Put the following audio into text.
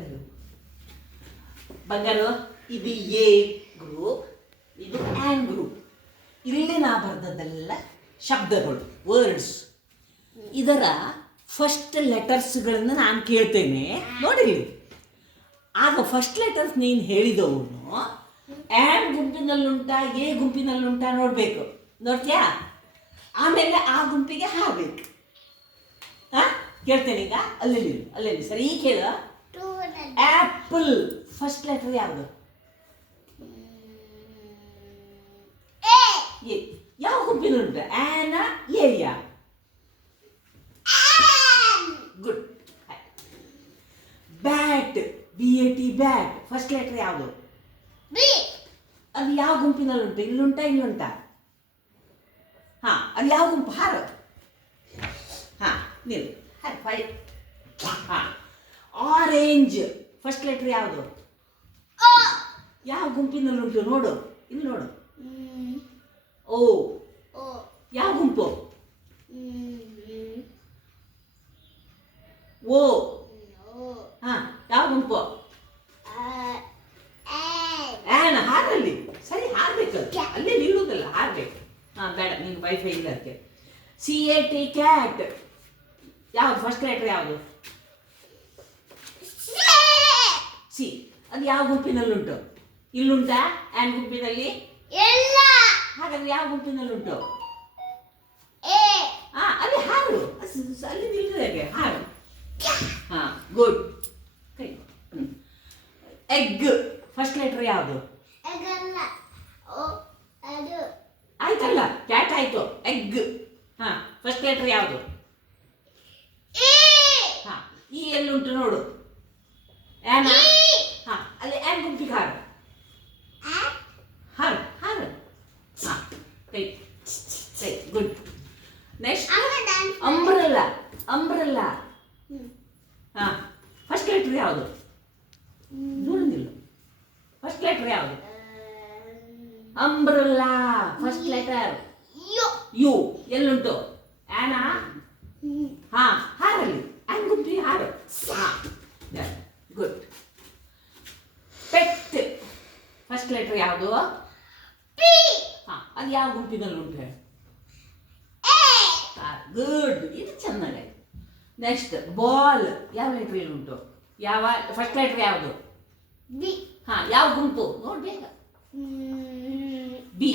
ಅದು ಬಂಗಾರು, ಇದು ಎ ಗ್ರೂಪ್, ಇದು ಆ್ಯನ್ ಗ್ರೂಪ್. ಇಲ್ಲಿ ನಾ ಬರೆದದ್ದೆಲ್ಲ ಶಬ್ದಗಳು, ವರ್ಡ್ಸ್. ಇದರ ಫಸ್ಟ್ ಲೆಟರ್ಸ್ಗಳನ್ನು ನಾನು ಕೇಳ್ತೇನೆ, ನೋಡಿರಿ. ಆಗ ಫಸ್ಟ್ ಲೆಟರ್ಸ್ ನೀನು ಹೇಳಿದವನು ಆ್ಯನ್ ಗುಂಪಿನಲ್ಲುಂಟಾ ಎ ಗುಂಪಿನಲ್ಲುಂಟಾ ನೋಡಬೇಕು. ನೋಡ್ತೀಯಾ? ಆಮೇಲೆ ಆ ಗುಂಪಿಗೆ ಹಾರಬೇಕು. ಹಾಂ, ಕೇಳ್ತೇನೆ ಈಗ. ಅಲ್ಲಲ್ಲಿ ಸರಿ ಕೇಳ. ಆ್ಯಪಲ್ ಫಸ್ಟ್ ಲೆಟರ್ ಯಾವುದು? ಎ. ಯಾವ ಗುಂಪಿನಲ್ಲುಂಟು? ಆ್ಯನ ಎಯ? Good. Bat, BAT bat first letter ಯಾವುದು? ಅದು ಯಾವ ಗುಂಪಿನಲ್ಲುಂಟು? ಇಲ್ಲುಂಟಾ? ಹಾಂ, ಅದು ಯಾವ ಗುಂಪು? ಹಾರು. ಹಾಂ, ನೀವು ಹಾರು. ಫೈವ್. ಹಾಂ, ಆರೆಂಜ್ ಫಸ್ಟ್ ಲೆಟರ್ ಯಾವುದು? ಯಾವ ಗುಂಪಿನಲ್ಲುಂಟು? ನೋಡು, ಇಲ್ಲಿ ನೋಡು. ಓ. ಯಾವ ಗುಂಪು? ಓ. ಹಾಂ, ಯಾವ ಗುಂಪು? ಆ್ಯನ್. ಹಾರಲ್ಲಿ ಸರಿ, ಹಾರಬೇಕು. ಅಲ್ಲೇ ನಿಲ್ಲುವುದಲ್ಲ, ಹಾರಬೇಕು. ಹಾಂ, ಬೇಡ, ನಿಂಗೆ ವೈಫೈ ಇಲ್ಲ ಅದಕ್ಕೆ. CAT ಕ್ಯಾಟ್ ಯಾವುದು? ಫಸ್ಟ್ ಲೆಟರ್ ಯಾವುದು? ಸಿ. ಅದು ಯಾವ ಗುಂಪಿನಲ್ಲುಂಟು? ಇಲ್ಲುಂಟಾ ಆ್ಯನ್ ಗುಂಪಿನಲ್ಲಿ? ಹಾಗಾದ್ರೆ ಯಾವ ಗುಂಪಿನಲ್ಲುಂಟು? ಹಾಂ, ಅಲ್ಲಿ ಹಾರು. ಅಲ್ಲಿ ನಿಲ್ಲುವುದಕ್ಕೆ ಹಾರು. ಹಾಂ, ಗುಡ್. ಕೈ. ಎಗ್ ಫಸ್ಟ್ ಲೆಟರ್ ಯಾವುದು? ಆಯ್ತಲ್ಲ, ಕ್ಯಾಟ್ ಆಯ್ತು. ಎಗ್. ಹಾಂ, ಫಸ್ಟ್ ಲೆಟರ್ ಯಾವುದು? ಹಾಂ, ಈ ಎಲ್ಲುಂಟು ನೋಡು. ಆ್ಯನ? ಹಾಂ, ಅಲ್ಲಿ ಆ್ಯನ್ ಗುಂಪಿಗೆ ಹಾರು. ಹಾರು. ಹಾಂ, ಕೈ. ಗುಡ್. Next umbrella. ಹಾಂ, ಫಸ್ಟ್ ಲೆಟರ್ ಯಾವುದು? ದೂರ ನಿಲ್ಲು. ಫಸ್ಟ್ ಲೆಟರ್ ಯಾವುದು? Umbrella first letter U. ಎಲ್ಲುಂಟು? ಆ್ಯನ? ಹಾಂ, ಹಾರಲ್ಲಿ ಆ್ಯನ್ ಗುಂಪಿಗೆ ಹಾರು. ಹಾಂ, ಗುಡ್. ಪೆಟ್ ಫಸ್ಟ್ ಲೆಟರ್ ಯಾವುದು? ಹಾಂ, ಅದು ಯಾವ ಗುಂಪಿನಲ್ಲುಂಟು? ಗುಡ್. ಇದು ಚೆನ್ನಾಗಿ. ನೆಕ್ಸ್ಟ್ ಬಾಲ್ ಯಾವ ಲೆಟರ್ ಉಂಟು? ಯಾವ ಫಸ್ಟ್ ಲೆಟರ್ ಯಾವುದು? ಹಾಂ, ಯಾವ ಗುಂಪು? ನೋಡಿ ಬೇಗ. ಬಿ.